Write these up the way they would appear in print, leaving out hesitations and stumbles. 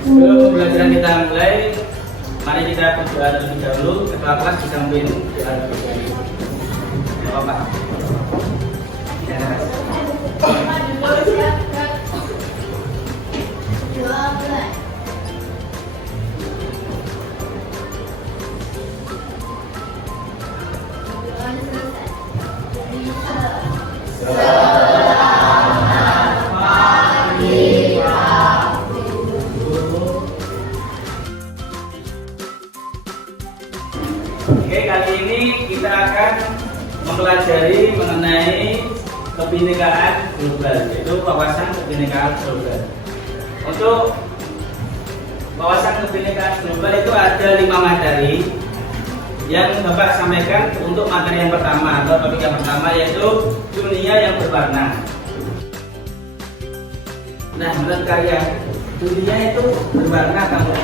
Sebelum pembelajaran kita mulai, mari kita berdoa terlebih dahulu. Kepala kelas bisa membimbing doa terlebih dahulu. Tidak apa-apa. Oke, kali ini kita akan mempelajari mengenai kebinekaan global, yaitu wawasan kebinekaan global. Untuk wawasan kebinekaan global itu ada 5 materi yang Bapak sampaikan. Untuk materi yang pertama atau topik yang pertama yaitu dunia yang berwarna. Nah, menurut kalian dunia itu berwarna kamu?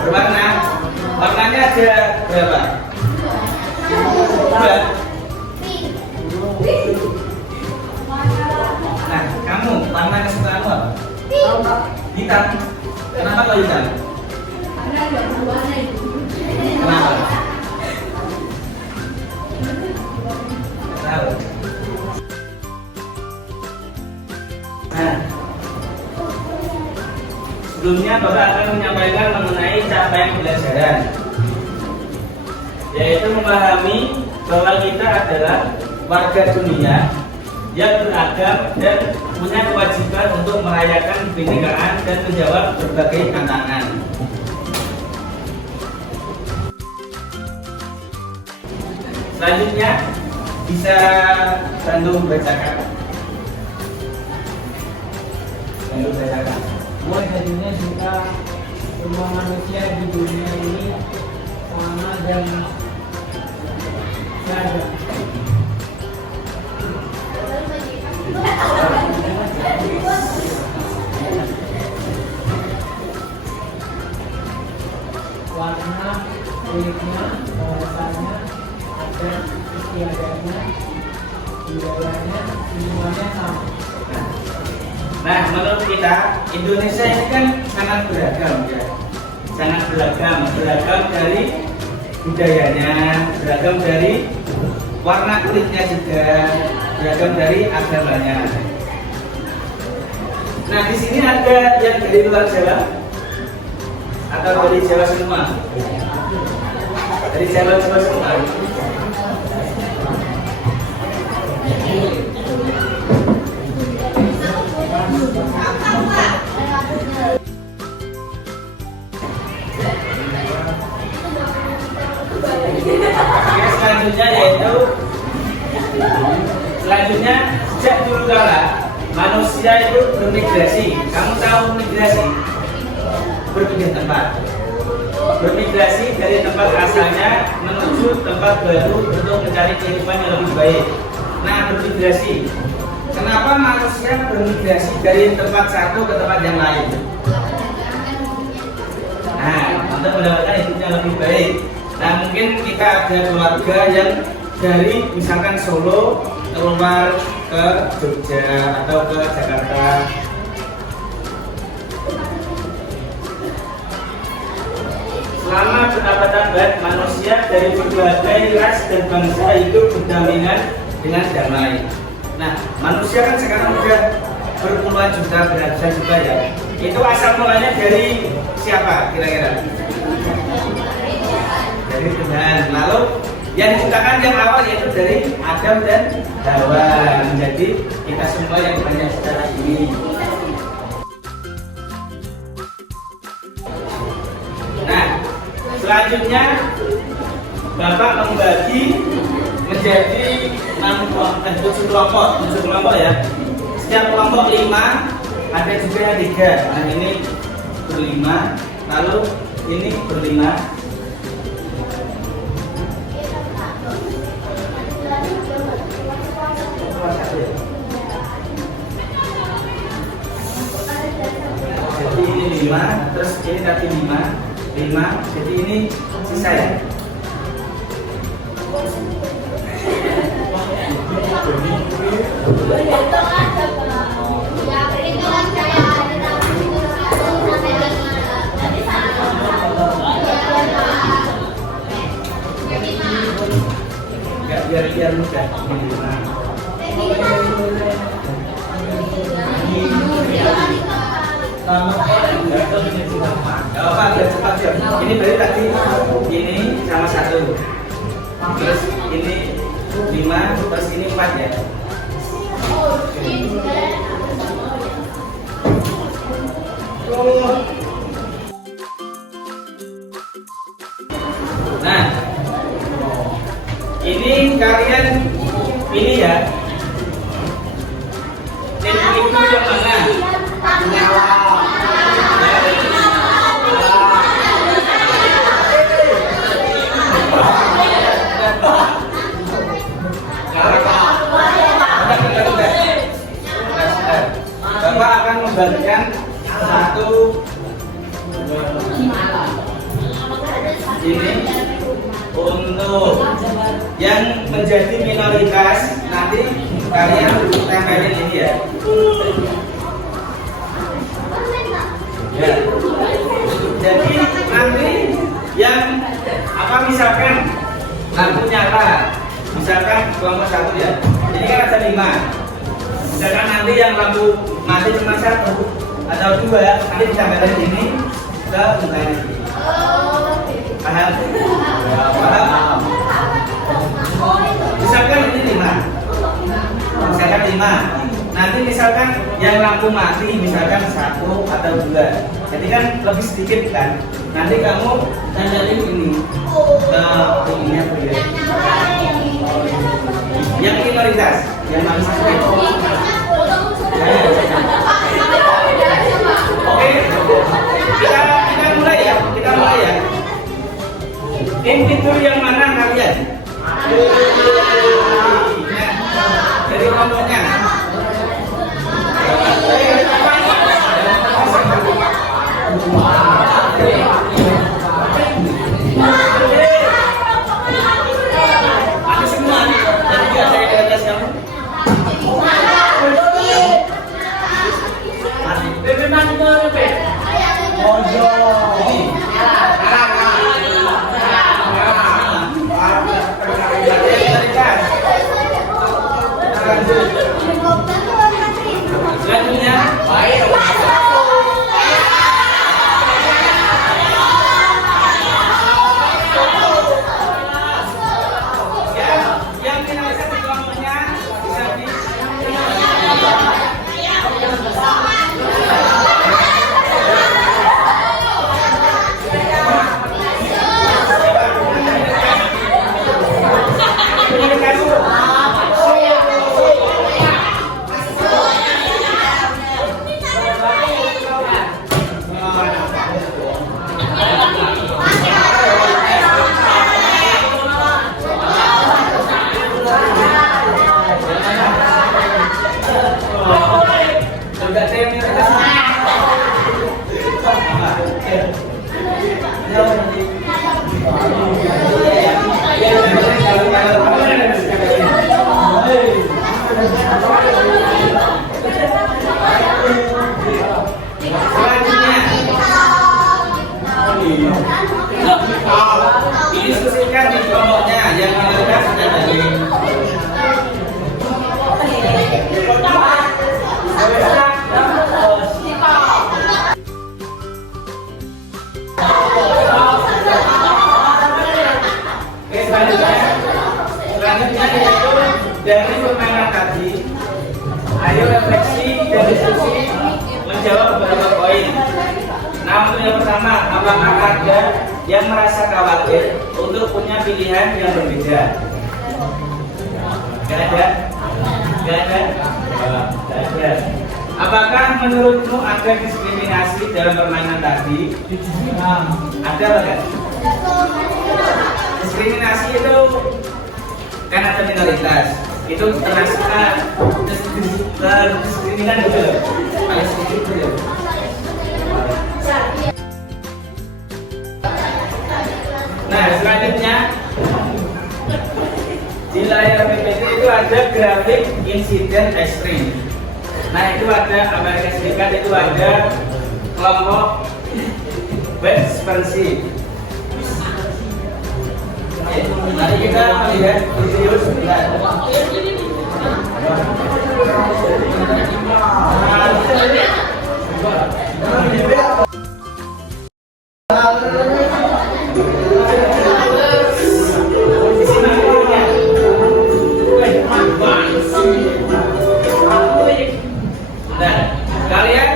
Berwarna. Warnanya ada berapa? 2. Nah, kamu warna kesukaanmu apa? Hitam. Kenapa kau hitam? Karena ada warna itu. Kenapa? Tahu. Nah, sebelumnya Bapak akan menyampaikan mengenai capaian pembelajaran, yaitu memahami bahwa kita adalah warga dunia yang beragam dan punya kewajiban untuk merayakan kebinekaan dan menjawab berbagai tantangan. Selanjutnya bisa bantu bacakan. Mulai jadinya jika semua manusia di dunia ini sama dan seragam. Warna kulitnya, bahasanya, adat istiadatnya, budayanya, semuanya sama. Nah, menurut kita Indonesia ini kan sangat beragam, ya. Sangat beragam dari budayanya, beragam dari warna kulitnya juga, beragam dari agamanya. Nah, di sini ada yang dari luar Jawa atau dari Jawa semua? Dari Jawa semua. Selanjutnya sejak dulu kala manusia itu bermigrasi. Kamu tahu migrasi? Berpindah tempat. Bermigrasi dari tempat asalnya menuju tempat baru untuk mencari kehidupan yang lebih baik. Nah, bermigrasi. Kenapa manusia bermigrasi dari tempat satu ke tempat yang lain? Nah, untuk mendapatkan hidup yang lebih baik. Nah, mungkin kita ada keluarga yang dari misalkan Solo keluar ke Jogja atau ke Jakarta. Selama berabad baik, manusia dari berbagai ras dan bangsa hidup berdampingan dengan damai. Nah, manusia kan sekarang sudah berpuluhan juta, beratusan juta ya. Itu asal mulanya dari siapa kira-kira? Dari Tuhan. Lalu yang diciptakan yang awal yaitu dari Adam dan Hawa, menjadi kita semua yang banyak secara ini. Nah, selanjutnya Bapak membagi menjadi 7 kelompok ya. Setiap kelompok 5, ada juga yang 3. Nah, ini ber-5, lalu ini ber-5. Jadi ini 5, terus ini tadi 5, jadi ini sisa ya. Ya, perhitungan saya. biar mudah. Ini 5. Gak apa, biar cepat ya. Ini berarti tadi ini sama 1. Terus ini 5, terus ini 4 ya. Nah, ini kalian pilih ya. Titik itu yang mana? Bapak akan membagikan 1 ini untuk yang menjadi minoritas. Nanti kalian tempelin ini ya. Ya. Jadi nanti yang apa misalkan lampu nyala, misalkan kelompok 1 ya. Ini kan ada 5. Misalkan nanti yang lampu mati cuma 1 atau 2, nanti ditambahkan ini ke ini. Paham? Paham? Misalkan ini 5. Misalkan 5. Nanti misalkan yang lampu mati misalkan 1 atau 2. Jadi kan lebih sedikit kan. Nanti kamu tandain ini ke ininya beliau. Yang minoritas, yang paling sedikit. Oke, kita mulai ya, Tim tidur yang mana kalian? Dari kelompoknya. Ada semua nih. Dan juga saya di atas kamu. Memang itu apa? Selanjutnya, yang finalisasi kelompoknya bisa di diskusikan di kelompoknya yang minoritas sudah tadi. Selanjutnya yaitu dari permainan tadi, ayo refleksi dan diskusi menjawab beberapa poin. Nah, untuk yang pertama, apakah ada yang merasa khawatir untuk punya pilihan yang berbeda? Gak ada? Gak ada? Gak ada. Apakah menurutmu ada diskriminasi dalam permainan tadi? Ada nggak? Diskriminasi itu kan ada minoritas. Itu terasa diskriminan gitu loh. Paling sedikit gitu loh. Nah, selanjutnya di layar PPT itu ada grafik insiden ekstrim. Nah, itu ada Amerika Serikat, itu ada kelompok West Persib. Mari kita melihat video sebentar. Kalian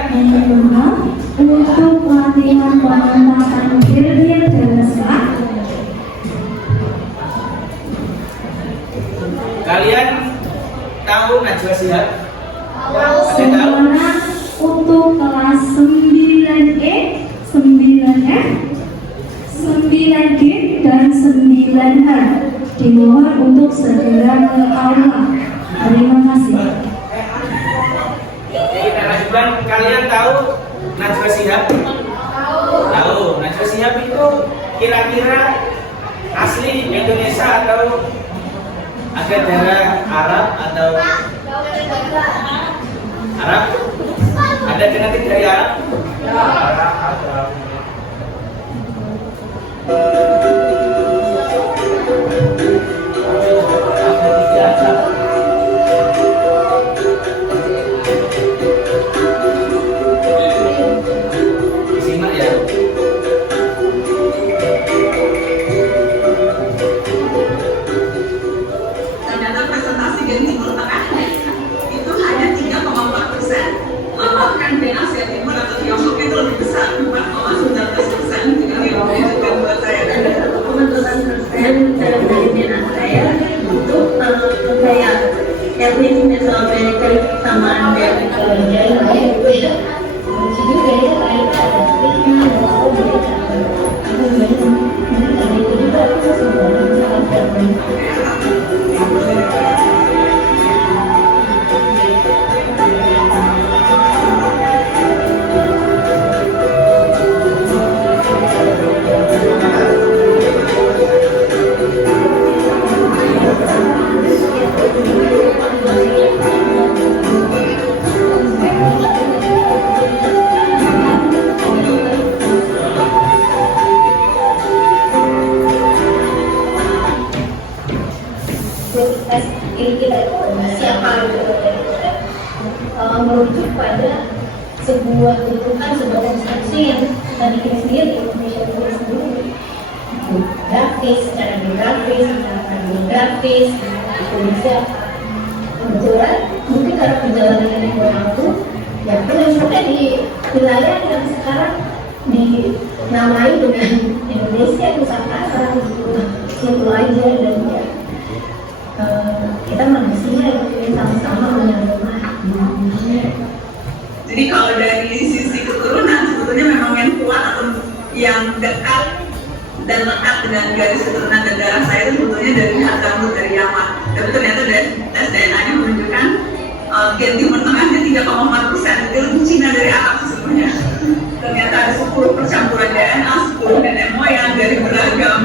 untuk pelatihan penempatan Gildir Dewasa. kalian tahu Najwa Shihab? Sementara untuk kelas 9E, 9F, 9G dan 9H dimohon untuk segera ke aula. Terima kasih. Oke, kita lanjutkan. Kalian tahu Najwa Shihab? Tahu. Najwa Shihab itu kira-kira asli Indonesia atau agak daerah Arab atau Arab? Ada genetik dari Arab? Simak ya. Ternyata presentasi dari Timur Tengah itu hanya 3,4%. Bahkan di Asia Timur atau Tiongkok itu lebih besar, 4,19%. Jadi yang menunjukkan buat saya ada 1,8% dari minat saya untuk kayak Erwin Mesoamerica sama Anda yang lain. Tes ini kita siapa merujuk pada sebuah tuntutan, sebuah konstruksi yang tadi kita sendiri Indonesia itu sendiri grafis, secara geografis, secara geografis itu bisa kebetulan mungkin karena perjalanan yang berlaku ya sampai di wilayah yang sekarang dinamai dengan Indonesia Nusantara gitu aja dan ya kita manusia yang sama-sama menerima. Jadi kalau dari sisi keturunan sebetulnya memang yang kuat atau yang dekat dan lekat dengan garis keturunan dan darah saya itu sebetulnya dari Hadramut, dari Yaman. Tapi ternyata dari tes DNA-nya menunjukkan gen Timur Tengahnya 3,4%. Itu lebih Cina dari Arab sesungguhnya. Ternyata ada 10 percampuran DNA, 10 nenek moyang dari beragam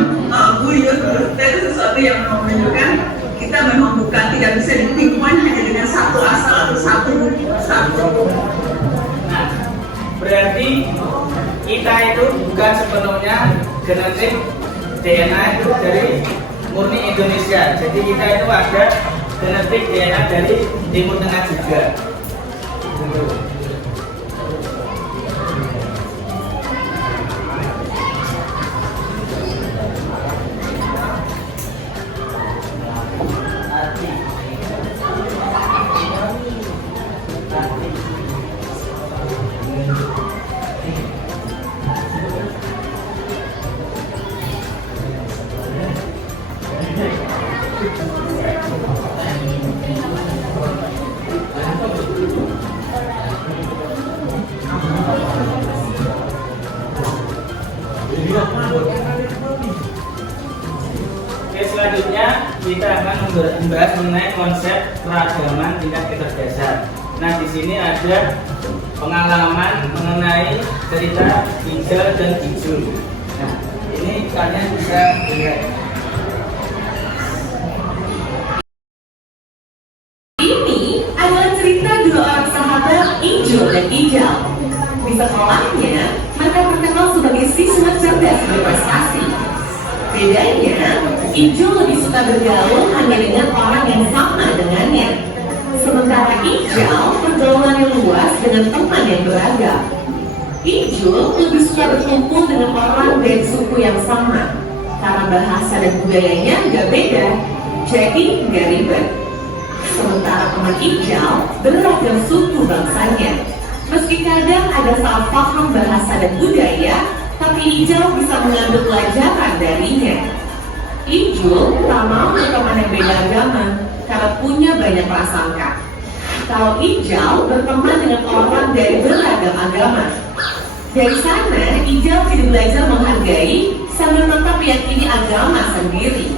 buyut. Itu sesuatu yang menunjukkan kita memang bukan tidak bisa dipinpoint hanya dengan satu asal atau satu. Nah, berarti kita itu bukan sepenuhnya genetik DNA itu dari murni Indonesia. Jadi kita itu ada genetik DNA dari Timur Tengah juga. Gitu. Oke, selanjutnya kita akan membahas mengenai konsep keragaman tingkat kecerdasan. Nah, di sini ada pengalaman mengenai cerita Ijal dan Ijul. Nah, ini kalian bisa lihat. Ini adalah cerita dua orang sahabat Ijul dan Ijal. Di sekolahnya, mereka terkenal sebagai siswa cerdas berprestasi. Bedanya, Ijo lebih suka bergaul hanya dengan orang yang sama dengannya. Sementara Ijal pergaulannya luas dengan teman yang beragam. Ijo lebih suka berkumpul dengan orang dari suku yang sama. Karena bahasa dan budayanya nggak beda, jadi nggak ribet. Sementara teman Ijal beragam suku bangsanya. Meski kadang ada salah paham bahasa dan budaya, tapi Ijal bisa mengambil pelajaran darinya. Ijul tak mau berteman yang beda agama karena punya banyak prasangka. Kalau Ijal berteman dengan orang dari beragam agama, dari sana Ijal jadi belajar menghargai sambil tetap meyakini agama sendiri.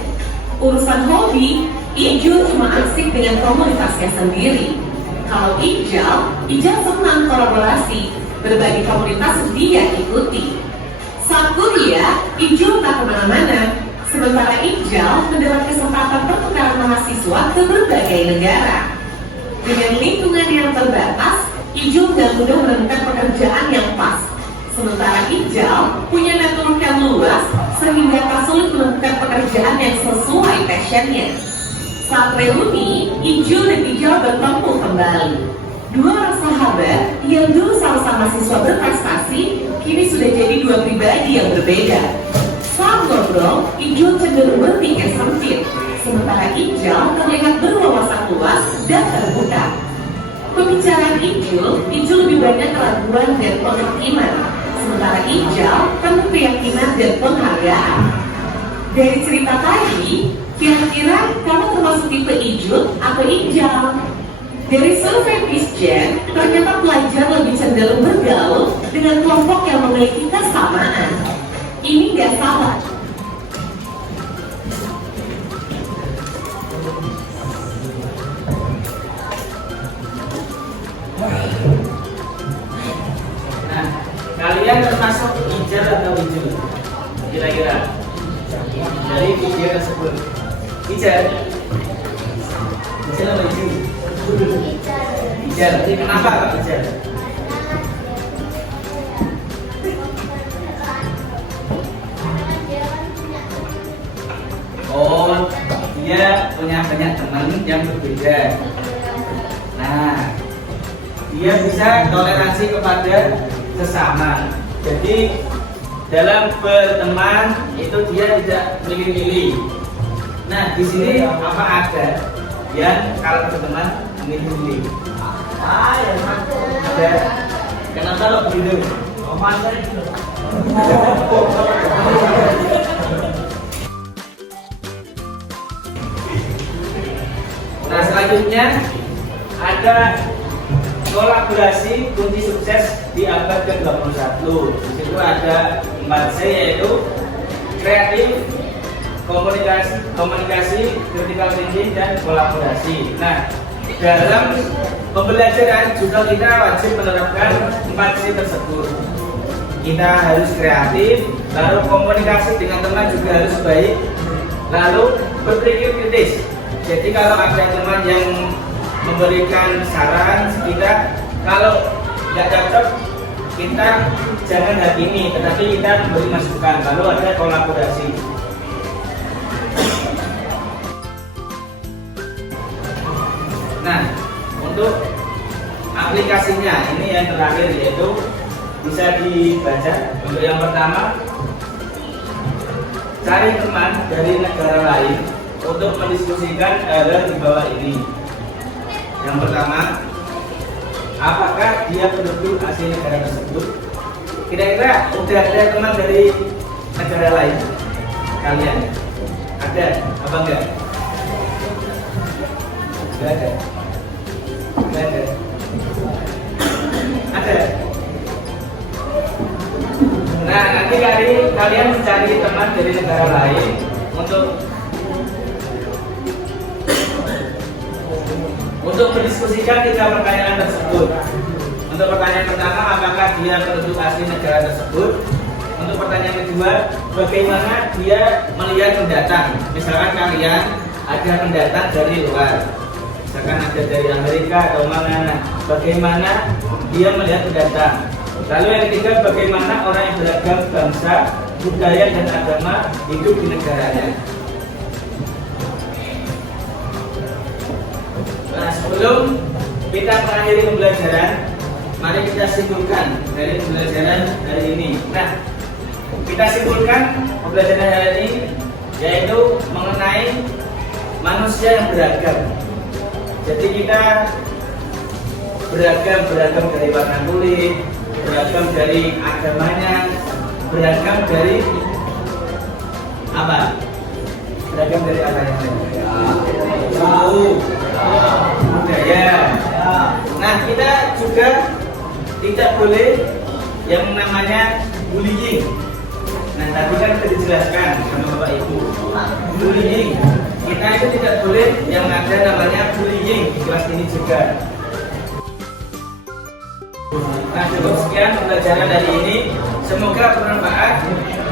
Urusan hobi, Ijul cuma asik dengan komunitasnya sendiri. Kalau Ijal senang kolaborasi, berbagi komunitas dia ikuti. Saat kuliah, Ijul tak kemana-mana. Sementara Ijal mendapat kesempatan pertukaran mahasiswa ke berbagai negara. Dengan lingkungan yang terbatas, Ijul gak mudah menemukan pekerjaan yang pas. Sementara Ijal punya network yang luas, sehingga tak sulit menemukan pekerjaan yang sesuai passionnya. Saat reuni, Ijul dan Ijal bertemu kembali. Dua orang sahabat yang dulu sama-sama siswa berprestasi, kini sudah jadi dua pribadi yang berbeda. Saat ngobrol, Ijul cenderung berpikir sempit, sementara Ijal terlihat berwawasan luas dan terbuka. Pembicaraan Ijul lebih banyak keraguan dan penghakiman, sementara Ijal penuh keyakinan dan penghargaan. Dari cerita tadi, kira-kira kamu termasuk tipe Ijul atau Ijal? Dari survei Peacegen, ternyata pelajar lebih cenderung bergaul dengan kelompok yang memiliki kesamaan. Ini nggak salah. Nah, kalian termasuk Ijal atau Ijul? Kira-kira dari video tersebut. Ijal atau Ijul? Ijal. Jadi kenapa Kak Ijal? Oh, dia punya banyak teman yang berbeda. Nah, dia bisa toleransi kepada sesama. Jadi dalam berteman itu dia tidak milih-milih. Nah, di sini apa ada yang kalau berteman milih-milih? Ada. Kenapa lo begitu? Nah, selanjutnya ada kolaborasi kunci sukses di abad ke-21. Di situ ada 4C, yaitu kreatif, komunikasi, critical thinking, dan kolaborasi. Nah, dalam pembelajaran juga kita wajib menerapkan 4C tersebut. Kita harus kreatif, lalu komunikasi dengan teman juga harus baik, lalu berpikir kritis. Jadi kalau ada teman yang memberikan saran, kita kalau tidak cocok, kita jangan hakimi, tetapi kita memberi masukan. Lalu ada kolaborasi. Nah, untuk aplikasinya ini yang terakhir, yaitu bisa dibaca. Untuk yang pertama, cari teman dari negara lain untuk mendiskusikan hal di bawah ini. Yang pertama, apakah dia penduduk asli negara tersebut? Kira-kira udah ada teman dari negara lain? Kalian ada apa enggak? Enggak ada. Enggak ada. Ada. Nah, nanti kalian mencari teman dari negara lain untuk mendiskusikan 3 pertanyaan tersebut. Untuk pertanyaan pertama, apakah dia penduduk asli negara tersebut? Untuk pertanyaan kedua, bagaimana dia melihat pendatang? Misalkan kalian ada pendatang dari luar, misalkan ada dari Amerika atau mana, bagaimana dia melihat pendatang? Lalu yang ketiga, bagaimana orang yang beragam bangsa, budaya, dan agama hidup di negaranya? Nah, sebelum kita mengakhiri pembelajaran, mari kita simpulkan dari pembelajaran hari ini. Nah, kita simpulkan pembelajaran hari ini yaitu mengenai manusia yang beragam. Jadi kita beragam dari warna kulit, beragam dari agamanya, beragam dari apa? Beragam dari apa yang lain? Suku, budaya. Nah, kita juga tidak boleh yang namanya bullying. Nah, tadi kan sudah dijelaskan sama Bapak Ibu. Bullying, kita itu tidak boleh yang ada namanya bullying di kelas ini juga. Nah, cukup sekian pembelajaran hari ini. Semoga bermanfaat.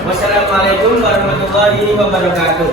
Wassalamualaikum warahmatullahi wabarakatuh.